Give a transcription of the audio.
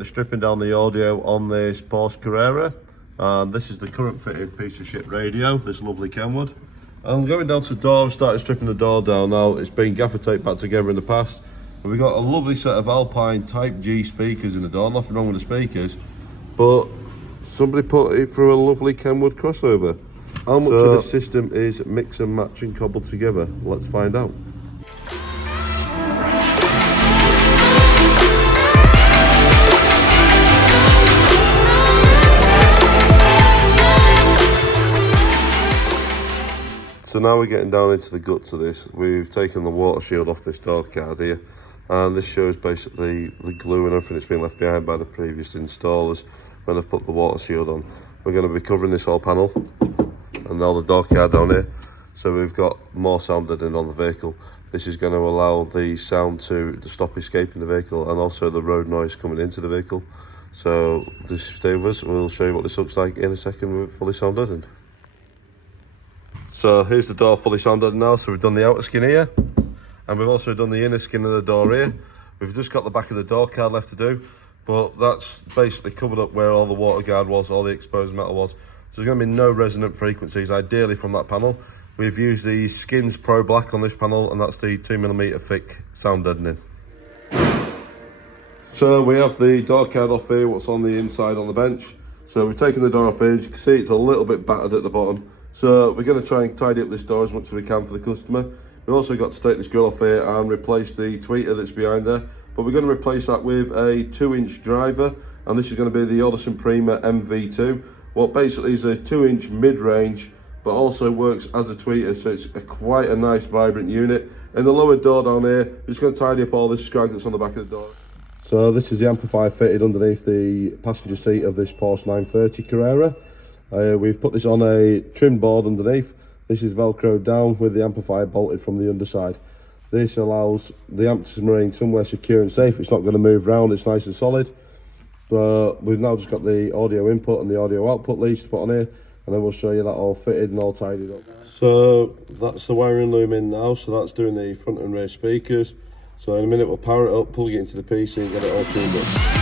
currently stripping down the audio on this Porsche Carrera, and this is the current fitted piece of shit radio, this lovely Kenwood. I'm going down to the door. I've started stripping the door down now. It's been gaffer taped back together in the past. And we've got a lovely set of Alpine Type G speakers in the door. Nothing wrong with the speakers, but somebody put it through a lovely Kenwood crossover. How much of this system is mix and match and cobbled together? Let's find out. So now we're getting down into the guts of this. We've taken the water shield off this door card here, and this shows basically the glue and everything that's been left behind by the previous installers when they've put the water shield on. We're going to be covering this whole panel and now the door card down here, so we've got more sound deadening on the vehicle. This is going to allow the sound to stop escaping the vehicle and also the road noise coming into the vehicle. So this, stay with us, we'll show you what this looks like in a second with fully sound deadened. So here's the door fully sound deadened now. So we've done the outer skin here, and we've also done the inner skin of the door here. We've just got the back of the door card left to do, but that's basically covered up where all the water guard was, all the exposed metal was. So there's going to be no resonant frequencies, ideally, from that panel. We've used the Skins Pro Black on this panel, and that's the 2mm thick sound deadening. So we have the door card off here, what's on the inside on the bench. So we've taken the door off here. As you can see, it's a little bit battered at the bottom. So we're going to try and tidy up this door as much as we can for the customer. We've also got to take this grill off here and replace the tweeter that's behind there. But we're going to replace that with a 2-inch driver, and this is going to be the Audison Prima MV2. What basically is a 2-inch mid-range, but also works as a tweeter, so it's quite a nice vibrant unit. In the lower door down here, we're just going to tidy up all this scrag that's on the back of the door. So this is the amplifier fitted underneath the passenger seat of this Porsche 930 Carrera. We've put this on a trim board underneath. This is velcroed down with the amplifier bolted from the underside. This allows the amp to remain somewhere secure and safe. It's not going to move around, it's nice and solid. But we've now just got the audio input and the audio output leads to put on here, and then we'll show you that all fitted and all tidied up. So that's the wiring loom in now, so that's doing the front and rear speakers. So in a minute we'll power it up, plug it into the PC and get it all tuned up.